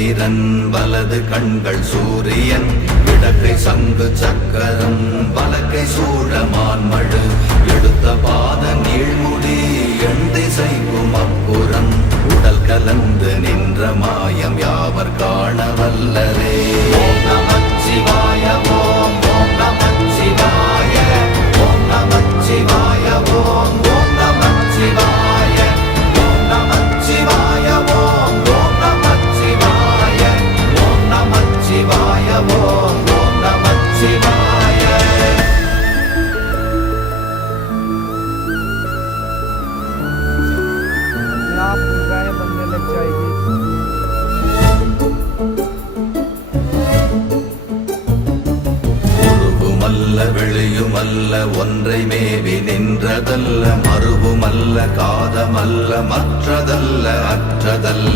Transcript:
சந்திரன் வலது கண்கள் சூரியன் இடக்கை சங்கு சக்கரம் வலக்கை சூழமான்மழு எடுத்த பாத நீழ்முடி எண் திசைக்கும் அப்புறம் உடல் கலந்து நின்ற மாயம் யாவர் காண வல்லரே. ஓம் நமச்சிவாய ஓம் ஓம் நமச்சிவாய ஓம் நமச்சிவாய ஓம் ஓம் நமச்சிவாய ஓம் நமச்சிவாய ஓம் ஓம் நமச்சிவாய ஓம் நமச்சிவாய ஓம் ஓம் நமச்சிவாய. आप गाय बनने लग जाएगी। வெளியுமல்ல ஒன்றை மேவி நின்றதல்ல மறுவுமல்ல காதமல்ல மற்றதல்ல அற்றதல்ல